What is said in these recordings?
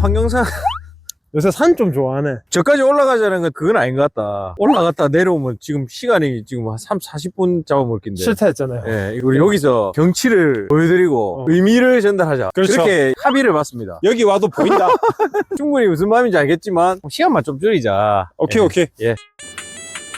황영산 요새 산 좀 좋아하네. 저까지 올라가자는 건 그건 아닌 것 같다. 올라갔다 내려오면 지금 시간이 지금 한 40분 잡아먹을 낀데. 싫다 했잖아요. 예, 우리 여기서 경치를 보여드리고 의미를 전달하자. 그렇죠. 그렇게 합의를 봤습니다. 여기 와도 보인다. 충분히 무슨 마음인지 알겠지만 시간만 좀 줄이자. 오케이, 예. 오케이. 예.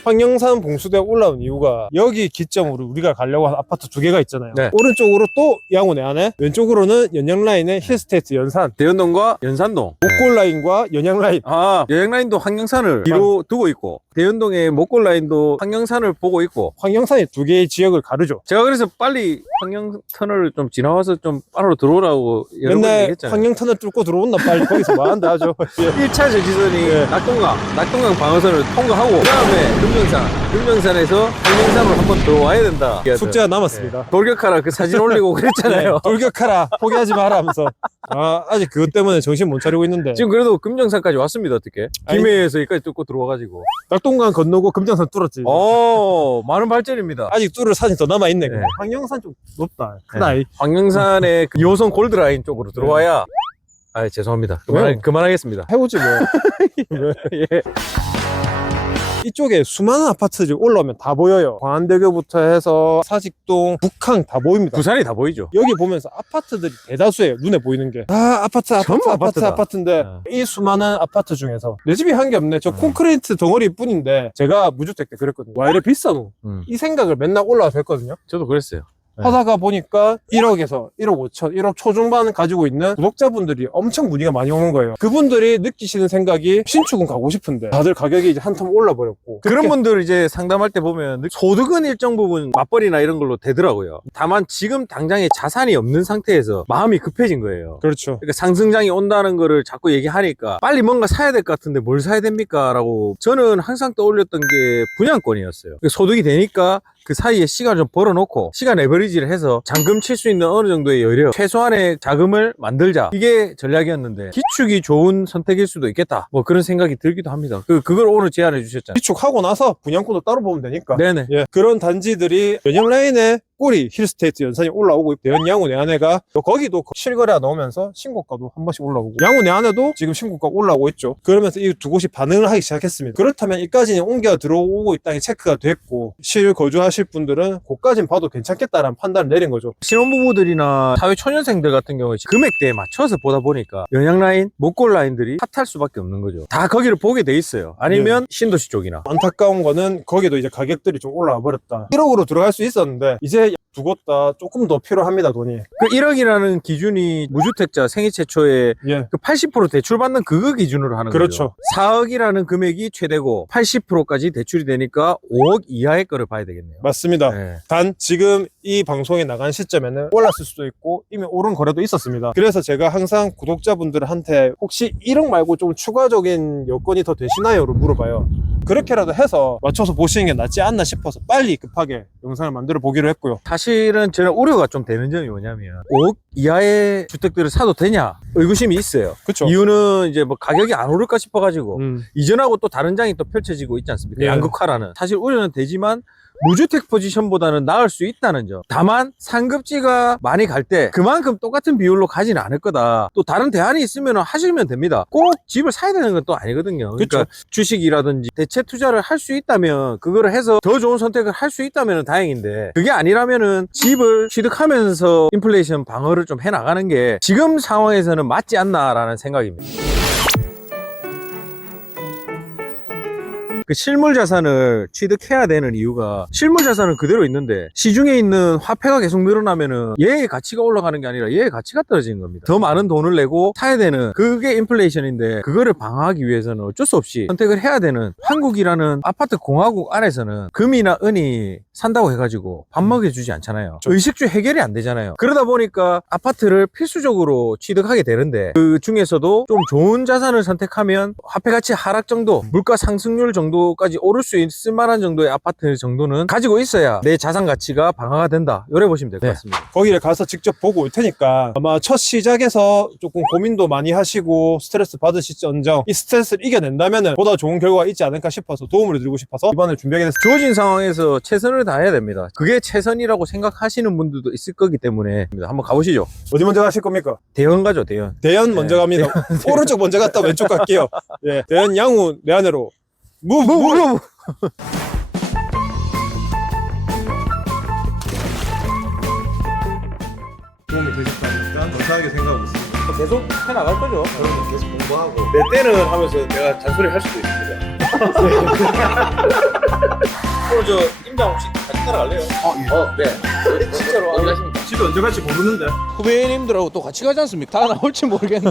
황영산 봉수대 올라온 이유가 여기 기점으로 우리가 가려고 한 아파트 두 개가 있잖아요. 네. 오른쪽으로 또 양호내 안에, 왼쪽으로는 연양라인의 힐스테이트 연산, 대연동과 연산동. 목골 라인과 연양라인. 아, 여행라인도 황영산을 뒤로 두고 있고, 대연동의 목골 라인도 황영산을 보고 있고, 황영산이 두 개의 지역을 가르죠. 제가 그래서 빨리 황영터널을 좀 지나와서 좀 빠르로 들어오라고 여러 번 맨날 얘기했잖아요. 황영터널 뚫고 들어온다 빨리 거기서 뭐한다 하죠. 예. 1차 전지선이 예. 낙동강 방어선을 통과하고, 그 다음에 금정산에서 황영산으로 한번 더 와야 된다. 숙제가 남았습니다. 돌격하라 그 사진 올리고 그랬잖아요. 돌격하라, 포기하지 마라 하면서. 아직 그것 때문에 정신 못 차리고 있는데. 지금 그래도 금정산까지 왔습니다. 어떻게? 김해에서 여기까지 뚫고 들어와가지고. 낙동강 건너고 금정산 뚫었지. 많은 발전입니다. 아직 뚫을 산이 더 남아있네. 네. 황영산 좀 높다. 크다. 이. 황영산의 그 2호선 골드라인 쪽으로 들어와야. 아, 죄송합니다. 왜요? 그만하겠습니다. 해보지 뭐. 예. 이쪽에 수많은 아파트들이 올라오면 다 보여요. 광안대교부터 해서 사직동, 북항 다 보입니다. 부산이 다 보이죠. 여기 보면서 아파트들이 대다수예요. 눈에 보이는 게. 다 아파트, 전부 아파트다. 아파트인데 이 수많은 아파트 중에서 내 집이 한 게 없네. 저 콘크리트 덩어리 뿐인데 제가 무주택 때 그랬거든요. 와 이래 비싸노? 이 생각을 맨날 올라와서 했거든요. 저도 그랬어요. 네. 하다가 보니까 1억에서 1억 5천, 1억 초중반 가지고 있는 구독자분들이 엄청 문의가 많이 오는 거예요. 그분들이 느끼시는 생각이 신축은 가고 싶은데 다들 가격이 이제 한 텀 올라버렸고 그런 분들 이제 상담할 때 보면 소득은 일정 부분 맞벌이나 이런 걸로 되더라고요. 다만 지금 당장에 자산이 없는 상태에서 마음이 급해진 거예요. 그렇죠. 그러니까 상승장이 온다는 거를 자꾸 얘기하니까 빨리 뭔가 사야 될 것 같은데 뭘 사야 됩니까? 라고 저는 항상 떠올렸던 게 분양권이었어요. 소득이 되니까 그 사이에 시간을 좀 벌어놓고 시간 레버리지를 해서 잔금 칠 수 있는 어느 정도의 여력, 최소한의 자금을 만들자. 이게 전략이었는데 기축이 좋은 선택일 수도 있겠다. 뭐 그런 생각이 들기도 합니다. 그걸 오늘 제안해 주셨잖아요. 기축하고 나서 분양권도 따로 보면 되니까. 네네. 예, 그런 단지들이 연양라인에 꼬리 힐스테이트 연산이 올라오고 있고 대연 양호 내안에가 거기도 실거래가 나오면서 신고가도 한 번씩 올라오고 양호 내안에도 지금 신고가 올라오고 있죠. 그러면서 이 두 곳이 반응을 하기 시작했습니다. 그렇다면 이까지는 옮겨 들어오고 있다는 게 체크가 됐고 실거주하실 분들은 그까진 봐도 괜찮겠다라는 판단을 내린 거죠. 신혼부부들이나 사회초년생들 같은 경우에 금액대에 맞춰서 보다 보니까 연양라인, 목골 라인들이 핫할 수밖에 없는 거죠. 다 거기를 보게 돼 있어요. 아니면 신도시 쪽이나. 안타까운 거는 거기도 이제 가격들이 좀 올라와 버렸다. 1억으로 들어갈 수 있었는데 이제 두 곳 다 조금 더 필요합니다. 돈이. 그 1억이라는 기준이 무주택자 생애 최초에 예. 그 80% 대출받는 그거 기준으로 하는 그렇죠. 거죠. 4억이라는 금액이 최대고 80%까지 대출이 되니까 5억 이하의 거를 봐야 되겠네요. 맞습니다. 네. 단 지금 이 방송에 나간 시점에는 올랐을 수도 있고 이미 오른 거래도 있었습니다. 그래서 제가 항상 구독자분들한테 혹시 1억 말고 좀 추가적인 여건이 더 되시나요?로 물어봐요. 그렇게라도 해서 맞춰서 보시는 게 낫지 않나 싶어서 빨리 급하게 영상을 만들어 보기로 했고요. 사실은 저는 우려가 좀 되는 점이 뭐냐면 5억 이하의 주택들을 사도 되냐 의구심이 있어요. 그렇죠. 이유는 이제 뭐 가격이 안 오를까 싶어가지고 이전하고 또 다른 장이 또 펼쳐지고 있지 않습니까? 예. 양극화라는. 사실 우려는 되지만 무주택 포지션보다는 나을 수 있다는 점. 다만 상급지가 많이 갈 때 그만큼 똑같은 비율로 가지는 않을 거다. 또 다른 대안이 있으면 하시면 됩니다. 꼭 집을 사야 되는 건 또 아니거든요. 그러니까 그쵸. 주식이라든지 대체 투자를 할 수 있다면 그거를 해서 더 좋은 선택을 할 수 있다면 다행인데 그게 아니라면은 집을 취득하면서 인플레이션 방어를 좀 해나가는 게 지금 상황에서는 맞지 않나라는 생각입니다. 그 실물 자산을 취득해야 되는 이유가 실물 자산은 그대로 있는데 시중에 있는 화폐가 계속 늘어나면은 얘의 가치가 올라가는 게 아니라 얘의 가치가 떨어지는 겁니다. 더 많은 돈을 내고 사야 되는 그게 인플레이션인데 그거를 방어하기 위해서는 어쩔 수 없이 선택을 해야 되는 한국이라는 아파트 공화국 안에서는 금이나 은이 산다고 해가지고 밥 먹여주지 않잖아요. 의식주 해결이 안 되잖아요. 그러다 보니까 아파트를 필수적으로 취득하게 되는데 그 중에서도 좀 좋은 자산을 선택하면 화폐 가치 하락 정도, 물가 상승률 정도 정도까지 오를 수 있을 만한 정도의 아파트 정도는 가지고 있어야 내 자산 가치가 방어가 된다. 이래 보시면 될 것 네. 같습니다. 거기를 가서 직접 보고 올 테니까 아마 첫 시작에서 조금 고민도 많이 하시고 스트레스 받으실지언정 이 스트레스를 이겨낸다면 보다 좋은 결과가 있지 않을까 싶어서 도움을 드리고 싶어서 이번에 준비하게 됐습니다. 주어진 상황에서 최선을 다해야 됩니다. 그게 최선이라고 생각하시는 분들도 있을 거기 때문에 한번 가보시죠. 어디 먼저 가실 겁니까? 대현 가죠, 대현. 대현 먼저 갑니다. 오른쪽 먼저 갔다 왼쪽 갈게요. 예, 대현 양우 내 안으로 무브. 도움이 되셨다니까 감사하게 생각하고 있습니다. 계속 해나갈 거죠. 저는 계속 공부하고 내 때는 하면서 내가 잔소리 할 수도 있습니다. 오늘 저 임장 혹시 같이 따라갈래요? 네. 진짜로 어디 가십니까? 집에 언제 갈지 모르는데 후배님들하고 또 같이 가지 않습니까? 다 나올지 모르겠네.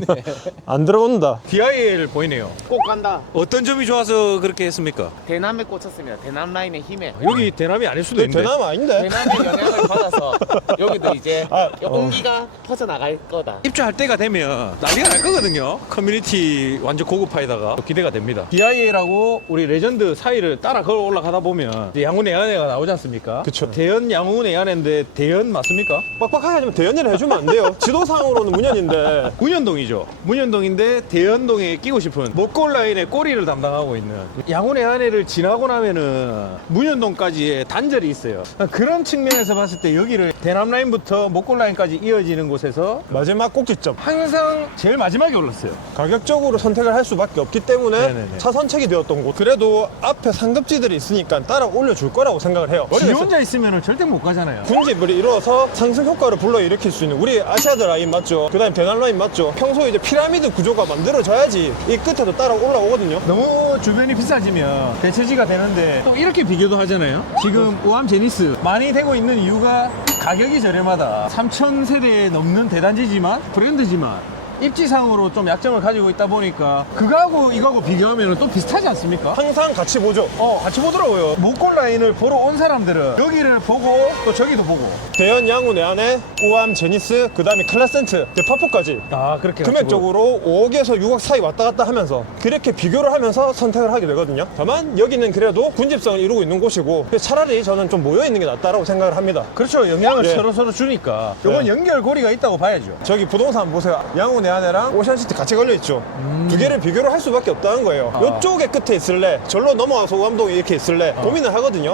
안 들어온다. DIL 보이네요. 꼭 간다. 어떤 점이 좋아서 그렇게 했습니까? 대남에 꽂혔습니다. 대남 라인의 힘에. 여기 대남이 아닐 수도 있는데. 대남 아닌데? 대남의 영향을 받아서 여기도 이제 아, 온기가 퍼져나갈 거다. 입주할 때가 되면 난리가 날 거거든요. 커뮤니티 완전 고급화에다가 기대가 됩니다. DIA라고 우리 레전드 사이를 따라 걸어 올라가다 보면 이제 양훈 애안에가 나오지 않습니까? 그쵸. 대연 양훈 애안인데 대연 맞습니까? 빡빡하게 하지만 대연이를 해주면 안 돼요. 지도상으로는 문현인데 문현동이죠. 문현동인데 대연동에 끼고 싶은 목골 라인의 꼬리를 담당하고 있는 양훈 애안에를 지나고 나면은 문현동까지의 단절이 있어요. 그런 측면에서 봤을 때 여기를 대남 라인부터 목골 라인까지 이어지는 곳에서 마지막 꼭지점 항상 제일 마지막에 올랐어요. 가격적으로 선택을 할 수밖에 없기 때문에 네네네. 차선책이 되었던 곳. 그래도 앞에 상급지들이 있으니까 따라 올려줄 거라고 생각을 해요. 지 혼자 있으면 절대 못 가잖아요. 군집을 이뤄서 상승 효과를 불러일으킬 수 있는 우리 아시아드 라인 맞죠? 그 다음에 대남 라인 맞죠? 평소에 이제 피라미드 구조가 만들어져야지 이 끝에도 따라 올라오거든요. 너무 주변이 비싸지면 대체지가 되는데 또 이렇게 비교도 하잖아요. 지금 우암 제니스 많이 되고 있는 이유가 가격이 저렴하다. 3,000세대 넘는 대단지지만 브랜드지만 입지상으로 좀 약점을 가지고 있다 보니까 그거하고 이거하고 비교하면 또 비슷하지 않습니까? 항상 같이 보죠. 같이 보더라고요. 목골 라인을 보러 온 사람들은 여기를 보고 또 저기도 보고. 대연 양우 내안에 우암 제니스 그 다음에 클라센트 파포까지 그렇게 금액적으로 5억에서 6억 사이 왔다 갔다 하면서 그렇게 비교를 하면서 선택을 하게 되거든요. 다만 여기는 그래도 군집성을 이루고 있는 곳이고 차라리 저는 좀 모여있는 게 낫다라고 생각을 합니다. 그렇죠. 영향을 예. 서로 주니까 이건 네. 연결고리가 있다고 봐야죠. 저기 부동산 보세요. 양우 내안에랑 오션시티 같이 걸려있죠. 두 개를 비교를 할 수밖에 없다는 거예요. 이쪽에 끝에 있을래 절로 넘어와서 우암동에 이렇게 있을래 고민을 하거든요.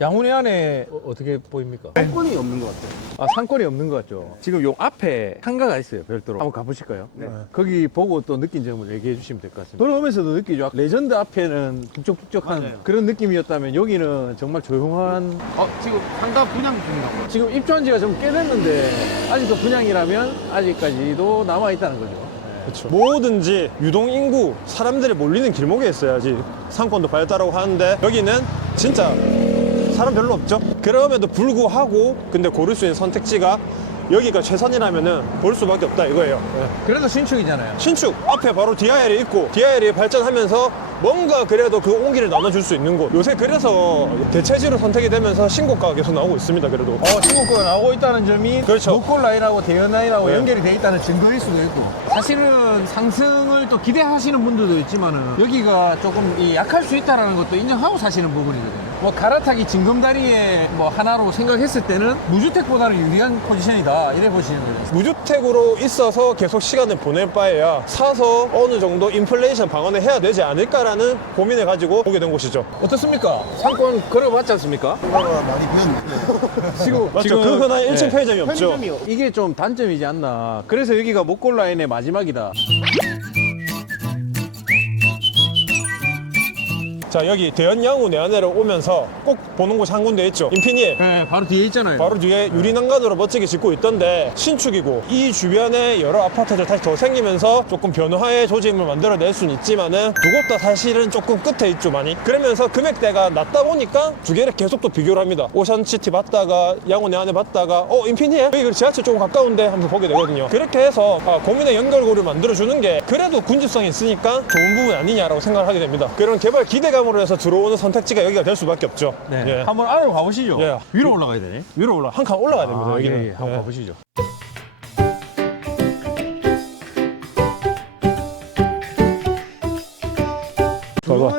양훈의 안에 어떻게 보입니까? 상권이 없는 것 같아요. 상권이 없는 것 같죠. 지금 요 앞에 상가가 있어요. 별도로 한번 가보실까요? 네. 거기 보고 또 느낀 점을 얘기해 주시면 될 것 같습니다. 돌아오면서도 느끼죠. 레전드 앞에는 북적북적한 맞아요. 그런 느낌이었다면 여기는 정말 조용한. 지금 상가 분양 중이라고. 지금 입주한 지가 좀 꽤 됐는데 아직도 분양이라면 아직까지도 남아있다는 거죠. 그렇죠. 뭐든지 유동 인구 사람들이 몰리는 길목에 있어야지 상권도 발달하고 하는데 여기는 진짜 사람 별로 없죠. 그럼에도 불구하고 근데 고를 수 있는 선택지가 여기가 최선이라면은 볼 수밖에 없다 이거예요. 그래도 신축이잖아요. 신축 앞에 바로 DIL이 있고 DIL이 발전하면서 뭔가 그래도 그 온기를 나눠줄 수 있는 곳. 요새 그래서 대체지로 선택이 되면서 신고가가 계속 나오고 있습니다. 그래도 신고가가 나오고 있다는 점이 그렇죠. 목골 라인하고 대연 라인하고 네. 연결이 돼 있다는 증거일 수도 있고 사실은 상승을 또 기대하시는 분들도 있지만은 여기가 조금 약할 수 있다는 것도 인정하고 사시는 부분이거든요. 뭐 갈아타기 징검다리의 뭐 하나로 생각했을 때는 무주택보다는 유리한 포지션이다 이래 보시는 거죠. 무주택으로 있어서 계속 시간을 보낼 바에야 사서 어느 정도 인플레이션 방어를 해야 되지 않을까라는 고민을 가지고 오게 된 곳이죠. 어떻습니까? 상권 걸어봤지 않습니까? 많이 비었는데 지금 맞죠? 그 흔한 1층 편의점이 없죠. 편의점이요. 이게 좀 단점이지 않나. 그래서 여기가 목골 라인의 마지막이다. 자 여기 대연 양우 내안에로 오면서 꼭 보는 곳이 한 군데 있죠. 인피니엘. 네, 바로 뒤에 있잖아요. 바로 뒤에 유리난간으로 멋지게 짓고 있던데 신축이고 이 주변에 여러 아파트들 다시 더 생기면서 조금 변화의 조짐을 만들어낼 수는 있지만은 두 곳 다 사실은 조금 끝에 있죠 많이. 그러면서 금액대가 낮다 보니까 두 개를 계속 또 비교를 합니다. 오션시티 봤다가 양우 내안에 봤다가 인피니엘? 여기 지하철 조금 가까운데 하면서 보게 되거든요. 그렇게 해서 고민의 연결고리를 만들어주는 게 그래도 군집성이 있으니까 좋은 부분 아니냐라고 생각을 하게 됩니다. 그런 개발 기대감으로 해서 들어오는 선택지가 여기가 될 수밖에 없죠. 네. 예. 한번 안으로 가보시죠. 예. 위로 올라가야 되네. 위로 올라 한 칸 올라가야 됩니다. 여기는. 예, 예. 한번 예. 가보시죠. 봐봐.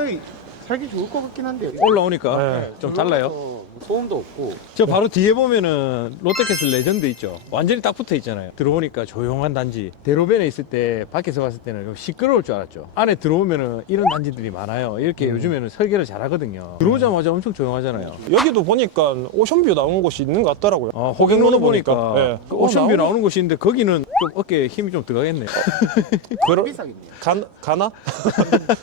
올라오긴 한데요. 올라오니까 네. 좀 달라요. 소음도 없고. 저 바로 뒤에 보면은 롯데캐슬 레전드 있죠. 완전히 딱 붙어 있잖아요. 들어오니까 조용한 단지. 대로변에 있을 때 밖에서 봤을 때는 좀 시끄러울 줄 알았죠. 안에 들어오면은 이런 단지들이 많아요. 이렇게 요즘에는 설계를 잘 하거든요. 들어오자마자 엄청 조용하잖아요. 여기도 보니까 오션뷰 나오는 곳이 있는 것 같더라고요. 호갱로드 보니까 예. 오션뷰 나오는 곳이 있는데 거기는 좀 어깨에 힘이 좀 들어가겠네. 비싸겠네요. 가나?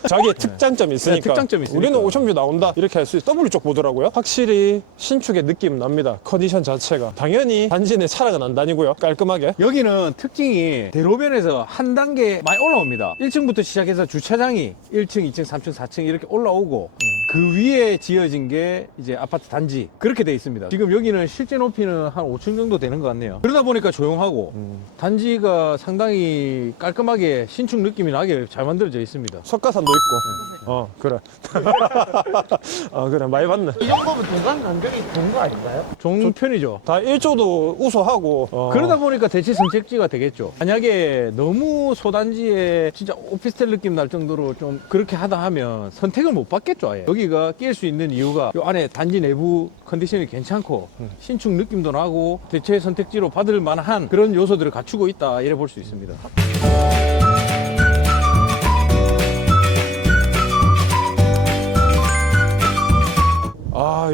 자기의 특장점이 있으니까. 네, 특장점이 있으니까. 우리는 오션뷰 나온다 이렇게 할 수 있어. W 쪽 보더라고요. 확실히 신축의 느낌 납니다. 컨디션 자체가. 당연히 단지 내 차량은 안 다니고요. 깔끔하게. 여기는 특징이 대로변에서 한 단계 많이 올라옵니다. 1층부터 시작해서 주차장이 1층, 2층, 3층, 4층 이렇게 올라오고 그 위에 지어진 게 이제 아파트 단지 그렇게 돼 있습니다. 지금 여기는 실제 높이는 한 5층 정도 되는 것 같네요. 그러다 보니까 조용하고 단지가 상당히 깔끔하게 신축 느낌이 나게 잘 만들어져 있습니다. 석가산도 있고. 그래. 그래. 많이 봤네. 이 정도면 동간 간격이 좋은 거 아닌가요? 좋은 편이죠. 다 1조도 우수하고. 그러다 보니까 대체 선택지가 되겠죠. 만약에 너무 소단지에 진짜 오피스텔 느낌 날 정도로 좀 그렇게 하다 하면 선택을 못 받겠죠, 아예. 여기가 낄 수 있는 이유가 이 안에 단지 내부 컨디션이 괜찮고 신축 느낌도 나고 대체 선택지로 받을 만한 그런 요소들을 갖추고 있다, 이래 볼 수 있습니다.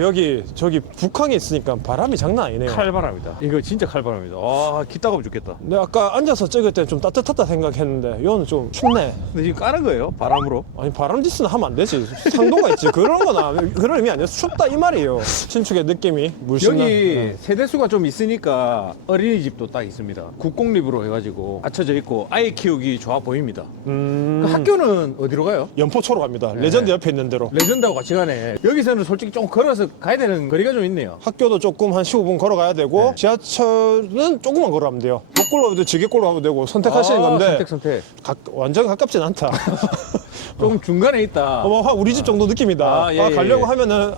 여기 저기 북항에 있으니까 바람이 장난 아니네요. 칼바람이다. 이거 진짜 칼바람이다. 와, 기 따가워 죽겠다. 근데 아까 앉아서 찍을 때 좀 따뜻하다 생각했는데 이거는 좀 춥네. 근데 지금 까는 거예요? 바람으로? 아니 바람 디스는 하면 안 되지. 상도가 있지. 그런 거나 그런 의미 아니야. 춥다 이 말이에요. 신축의 느낌이 물씬 여기 세대수가 좀 있으니까 어린이집도 딱 있습니다. 국공립으로 해가지고 갖춰져 있고 아이 키우기 좋아 보입니다. 그 학교는 어디로 가요? 연포초로 갑니다. 레전드 옆에 있는 대로. 레전드하고 같이 가네. 여기서는 솔직히 좀 걸어서 가야 되는 거리가 좀 있네요. 학교도 조금 한 15분 걸어가야 되고 지하철은 조금만 걸어가면 돼요. 목골로 가도 지게골로 가면 되고 선택하시는 건데 선택. 완전 가깝진 않다. 조금 중간에 있다. 우리 집 정도 느낌이다. 예, 가려고 예. 하면은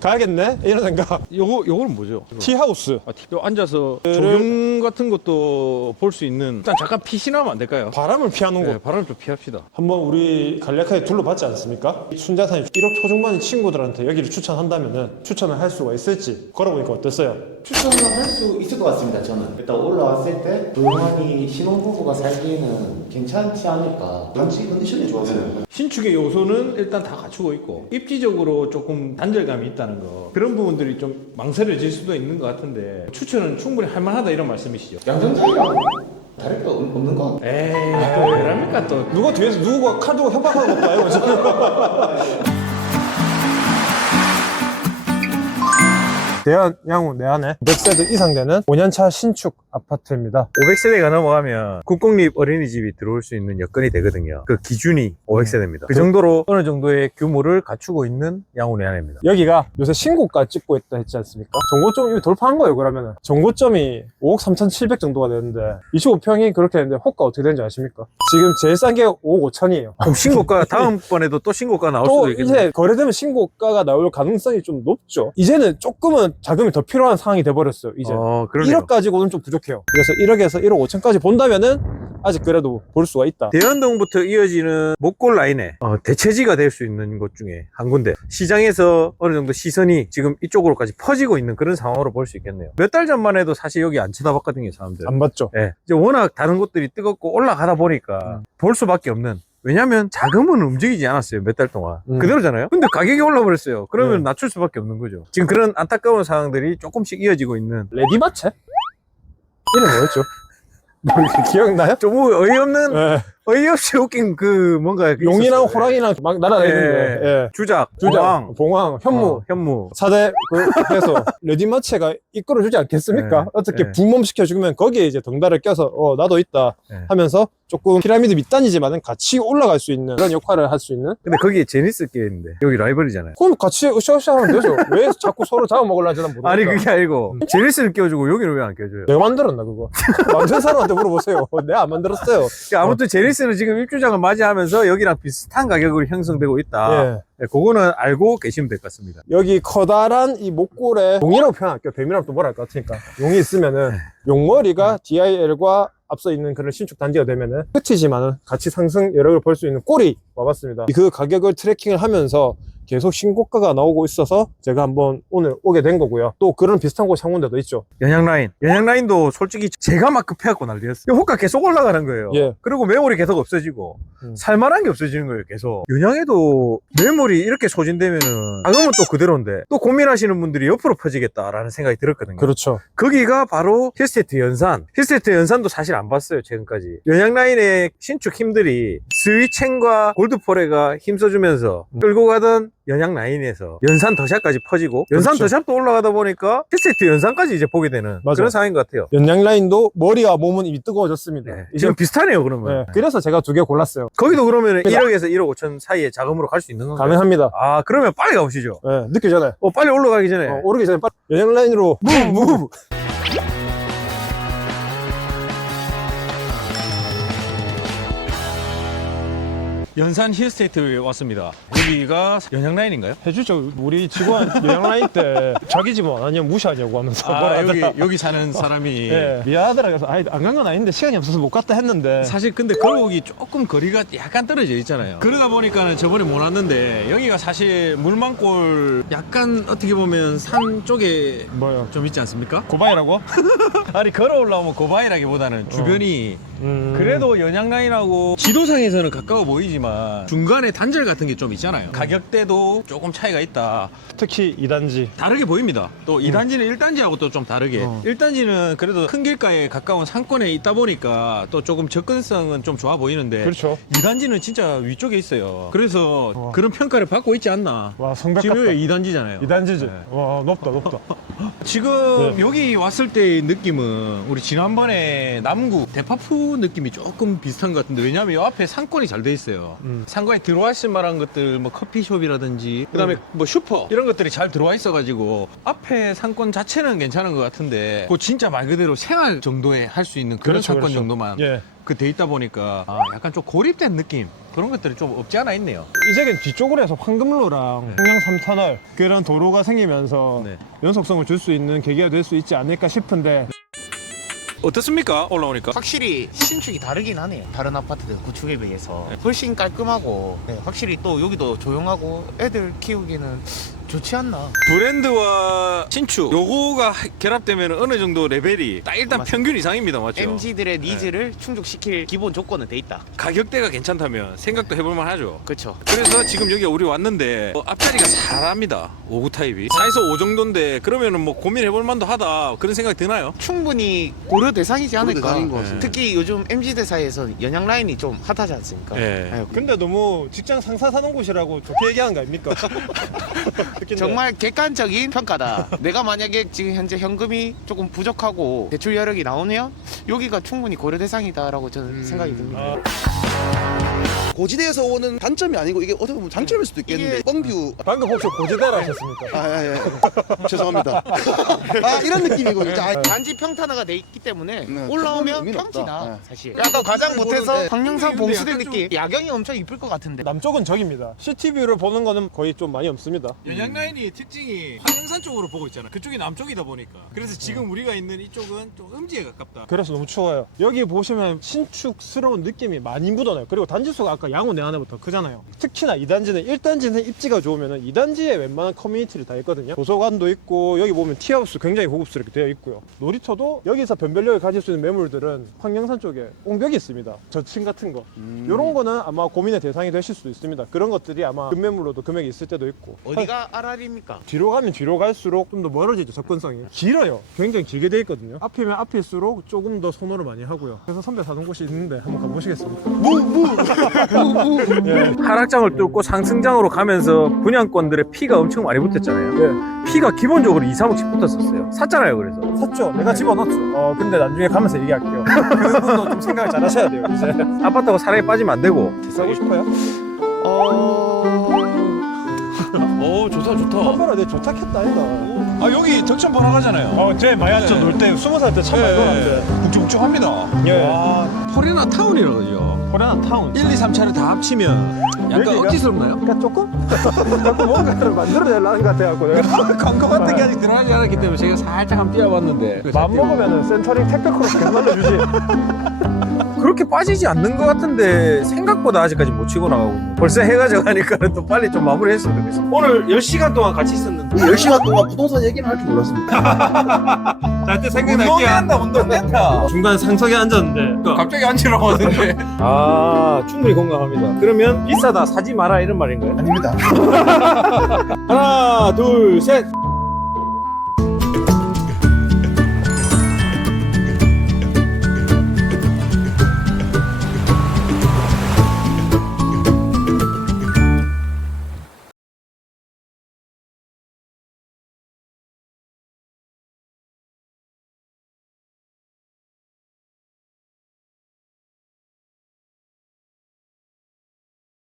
가야겠네 이런 생각. 요거는 뭐죠? 티하우스. 요 앉아서 조경 같은 것도 볼 수 있는, 일단 잠깐 피신하면 안 될까요? 바람을 피하는 곳. 네, 바람 좀 피합시다. 한번 우리 간략하게 둘러봤지 않습니까? 순자산이 1억 초중반인 친구들한테 여기를 추천한다면은 추천을 할 수가 있을지 걸어보니까 어땠어요? 추천을 할 수 있을 것 같습니다. 저는 일단 올라왔을 때 조용하니 신혼부부가 살기에는 괜찮지 않을까. 단지 컨디션이 좋아서요. 신축의 요소는 일단 다 갖추고 있고 입지적으로 조금 단절감이 있다는 거, 그런 부분들이 좀 망설여질 수도 있는 것 같은데 추천은 충분히 할 만하다, 이런 말씀이시죠? 양정장이랑 다를 게 없는 것 같아요. 에이, 또 왜랍니까 또. 누가 뒤에서 누가 칼 들고 협박하는 것도 아니고 지금. 대한 양우 내안에 100세대 이상 되는 5년차 신축 아파트입니다. 500세대가 넘어가면 국공립 어린이집이 들어올 수 있는 여건이 되거든요. 그 기준이 500세대입니다. 그 정도로 어느 정도의 규모를 갖추고 있는 양우내안입니다. 여기가 요새 신고가 찍고 있다 했지 않습니까? 정고점 이미 돌파한 거예요. 그러면은 정고점이 5억 3,700 정도가 되는데 25평이 그렇게 되는데 호가 어떻게 되는지 아십니까? 지금 제일 싼 게 5억 5천이에요. 그럼 신고가 다음번에도 또 신고가 나올 또 수도 있겠네요. 이제 거래되면 신고가가 나올 가능성이 좀 높죠. 이제는 조금은 자금이 더 필요한 상황이 돼버렸어요. 이제 그러네요. 1억 가지고는 좀 부족해요. 그래서 1억에서 1억 5천까지 본다면은 아직 그래도 볼 수가 있다. 대연동부터 이어지는 목골 라인에 대체지가 될 수 있는 곳 중에 한 군데, 시장에서 어느 정도 시선이 지금 이쪽으로까지 퍼지고 있는 그런 상황으로 볼 수 있겠네요. 몇 달 전만 해도 사실 여기 안 쳐다봤거든요, 사람들. 안 봤죠? 예, 이제 워낙 다른 곳들이 뜨겁고 올라가다 보니까 볼 수밖에 없는, 왜냐면 자금은 움직이지 않았어요, 몇 달 동안. 그대로잖아요. 근데 가격이 올라버렸어요. 그러면 낮출 수밖에 없는 거죠. 지금 그런 안타까운 상황들이 조금씩 이어지고 있는. 레디마체? 이름 뭐였죠? 기억나요? 좀 어이없는, 네. 어이없이 웃긴 뭔가 용이랑 있었어요. 호랑이랑 막 날아다니는데 예. 주작, 봉황, 현무, 현무. 4대 해서 레디마체가 이끌어주지 않겠습니까? 네. 어떻게 네. 붕멈시켜주면 거기에 이제 덩달을 껴서 나도 있다 네. 하면서 조금 피라미드 밑단이지만은 같이 올라갈 수 있는 그런 역할을 할 수 있는. 근데 거기에 제니스 끼어있는데 여기 라이벌이잖아요. 그럼 같이 으쌰으쌰 하면 되죠. 왜 자꾸 서로 잡아먹으려는지 난 모르겠다. 아니 그게 아니고 제니스를 끼워주고 여기는 왜 안 끼워줘요? 내가 만들었나 그거? 만든 사람한테 물어보세요. 내가 안 만들었어요. 그러니까 아무튼 제니스는 지금 입주장을 맞이하면서 여기랑 비슷한 가격으로 형성되고 있다. 예. 네, 그거는 알고 계시면 될 것 같습니다. 여기 커다란 이 목골에 용이라고 표현할게요. 뱀이라고 또 뭐라 할 것 같으니까. 용이 있으면은 용머리가 DIL과 앞서 있는 그런 신축 단지가 되면은 끝이지만은 같이 상승 여력을 볼 수 있는 꼬리 와봤습니다. 그 가격을 트래킹을 하면서 계속 신고가가 나오고 있어서 제가 한번 오늘 오게 된 거고요. 또 그런 비슷한 곳이 한 군데도 있죠. 연양라인도 솔직히 제가 막 급해갖고 난리였어요. 호가 계속 올라가는 거예요. 예. 그리고 매물이 계속 없어지고 살만한 게 없어지는 거예요. 계속 연양에도 매물이 이렇게 소진되면은 그러면 또 그대로인데 또 고민하시는 분들이 옆으로 퍼지겠다라는 생각이 들었거든요. 그렇죠. 거기가 바로 힐스테이트 연산. 힐스테이트 연산도 사실 안 봤어요, 최근까지. 연양라인의 신축 힘들이 스위첸과 골드포레가 힘써주면서 끌고 가던 연양라인에서 연산 더샵까지 퍼지고 연산 그렇죠. 더샵도 올라가다 보니까 힐스테이트 연산까지 이제 보게 되는 맞아요. 그런 상황인 것 같아요. 연양 라인도 머리와 몸은 이미 뜨거워졌습니다. 네. 지금 비슷하네요, 그러면. 네. 그래서 제가 두 개 골랐어요. 거기도 그러면 1억에서 1억 5천 사이에 자금으로 갈 수 있는 건가요? 가능합니다. 아, 그러면 빨리 가보시죠. 네, 늦기 전에. 빨리 올라가기 전에. 오르기 전에 빨리 연양 라인으로 무브! 연산 힐스테이트에 왔습니다. 여기가 연양라인인가요? 해주죠. 우리 직원 연양 라인 때 자기 집은 아니면 무시하냐고 하면서 뭐라 하더라. 여기 사는 사람이. 예, 미안하더라. 그래서 안 간 건 아닌데 시간이 없어서 못 갔다 했는데 사실 근데 거기 조금 거리가 약간 떨어져 있잖아요. 그러다 보니까는 저번에 못 왔는데 여기가 사실 물망골 약간 어떻게 보면 산 쪽에 뭐요? 좀 있지 않습니까? 고바이라고? 아니 걸어 올라오면 고바이라기보다는 주변이 그래도 연양라인하고 지도상에서는 가까워 보이지만 중간에 단절 같은 게 좀 있잖아요. 가격대도 조금 차이가 있다. 특히 2단지. 다르게 보입니다. 또 2단지는 1단지하고 또 좀 다르게 1단지는 그래도 큰 길가에 가까운 상권에 있다 보니까 또 조금 접근성은 좀 좋아 보이는데 그렇죠. 2단지는 진짜 위쪽에 있어요. 그래서 그런 평가를 받고 있지 않나. 와, 성백 지금 같다. 여기 2단지잖아요. 2단지지. 네. 와, 높다. 지금 네. 여기 왔을 때의 느낌은 우리 지난번에 남구 대파푸 느낌이 조금 비슷한 것 같은데 왜냐하면 이 앞에 상권이 잘 돼 있어요. 상권에 들어와 있을 만한 것들 뭐 커피숍이라든지 그다음에 뭐 슈퍼 이런 것들이 잘 들어와 있어가지고 앞에 상권 자체는 괜찮은 것 같은데 그 진짜 말 그대로 생활 정도에 할 수 있는 그런 그렇죠, 상권 그렇죠. 정도만 예. 그 돼 있다 보니까 약간 좀 고립된 느낌 그런 것들이 좀 없지 않아 있네요. 이제는 뒤쪽으로 해서 황금로랑 홍양 3터널 그런 도로가 생기면서 네. 연속성을 줄 수 있는 계기가 될 수 있지 않을까 싶은데 어떻습니까? 올라오니까? 확실히 신축이 다르긴 하네요. 다른 아파트들 구축에 비해서 훨씬 깔끔하고 확실히 또 여기도 조용하고 애들 키우기는 좋지 않나. 브랜드와 신축 요거가 결합되면 어느 정도 레벨이 딱 일단 맞습니다. 평균 이상입니다. 맞죠? MZ들의 니즈를 충족시킬 기본 조건은 돼 있다. 가격대가 괜찮다면 생각도 해볼만 하죠. 그렇죠. 그래서 지금 여기 우리 왔는데 앞자리가 사랍니다. 5구 타입이 4에서 5 정도인데 그러면은 뭐 고민해볼 만도 하다 그런 생각이 드나요? 충분히 고려 대상이지 않을까. 대상인 것 같습니다. 특히 요즘 MZ들 사이에서 연양 라인이 좀 핫하지 않습니까? 예. 네. 근데 너무 직장 상사 사는 곳이라고 좋게 얘기하는 거 아닙니까? 정말 객관적인 평가다. 내가 만약에 지금 현재 현금이 조금 부족하고 대출 여력이 나오면 여기가 충분히 고려 대상이다라고 저는 생각이 듭니다. 고지대에서 오는 단점이 아니고 이게 어떻게 보면 장점일 수도 있겠는데 이게- 뻥뷰 방금 혹시 고지대라 하셨습니까? 예. 죄송합니다. 이런 느낌이고 이제 단지 평탄화가 돼 있기 때문에 네, 올라오면 의미는 없다. 평지다 네. 사실. 약간 가장 못해서 모르는데 광명산 근데 봉수대 약간 좀- 느낌. 야경이 엄청 이쁠 것 같은데. 남쪽은 저기입니다. 시티뷰를 보는 거는 거의 좀 많이 없습니다. 연양라인이 특징이 황령산 쪽으로 보고 있잖아. 그쪽이 남쪽이다 보니까. 그래서 지금 우리가 있는 이쪽은 좀 음지에 가깝다. 그래서 너무 추워요. 여기 보시면 신축스러운 느낌이 많이 묻어나요. 그리고 단지수가 아까 양호 내안에부터 크잖아요. 특히나 2단지는 1단지는 입지가 좋으면 2단지에 웬만한 커뮤니티를 다 있거든요. 도서관도 있고 여기 보면 티하우스 굉장히 고급스럽게 되어 있고요. 놀이터도 여기서 변별력을 가질 수 있는 매물들은 황령산 쪽에 옹벽이 있습니다. 저층 같은 거. 이런 거는 아마 고민의 대상이 되실 수도 있습니다. 그런 것들이 아마 금매물로도 금액이 있을 때도 있고. 어디가 RR입니까? 뒤로 가면 뒤로 갈수록 좀 더 멀어지죠. 접근성이 길어요. 굉장히 길게 돼 있거든요. 앞이면 앞일수록 조금 더 선호를 많이 하고요. 그래서 선배 사는 곳이 있는데 한번 가보시겠습니까? 하락장을 뚫고 상승장으로 가면서 분양권들의 피가 엄청 많이 붙었잖아요. 피가 기본적으로 2, 3억씩 붙었었어요. 샀잖아요, 그래서. 샀죠. 내가 집어넣었죠. 근데 나중에 가면서 얘기할게요. 그분도 좀 생각을 잘 하셔야 돼요. 이제 아파트하고 사랑에 빠지면 안 되고. 사고 싶어요? 오, 좋다, 좋다. 한번에 내 좋다 켰다 아니다. 아, 여기 덕천 번화가잖아요. 제 많이 왔죠. 네. 놀 때 20살 때 참 많이 놀았는데. 묵직묵직합니다. 예. 와, 포레나 타운이라 그러죠. 호레나 타운. 1, 2, 3차를 다 합치면 약간 여기가? 억지스럽나요? 그러니까 조금 자꾸 뭔가를 만들어내려는 것 같아갖고 내가 광고 같은 게 아직 들어가지 않았기 때문에 제가 살짝 한 삐어봤는데 맘먹으면은 센터링 택배크로스 계속 날려주지. 그렇게 빠지지 않는 것 같은데 생각보다 아직까지 못 치고 나가고 있는. 벌써 해가 져가니까 또 빨리 좀 마무리했으면 좋겠어. 오늘 10시간 동안 같이 있었는데 10시간 동안 부동산 얘기는 할 줄 몰랐습니다. 나한테 운동한다 운동한다. 중간 상석에 앉았는데 갑자기 앉으라고 하던데. 아 충분히 공감합니다. 그러면 비싸다 사지 마라 이런 말인가요? 아닙니다. 하나 둘 셋.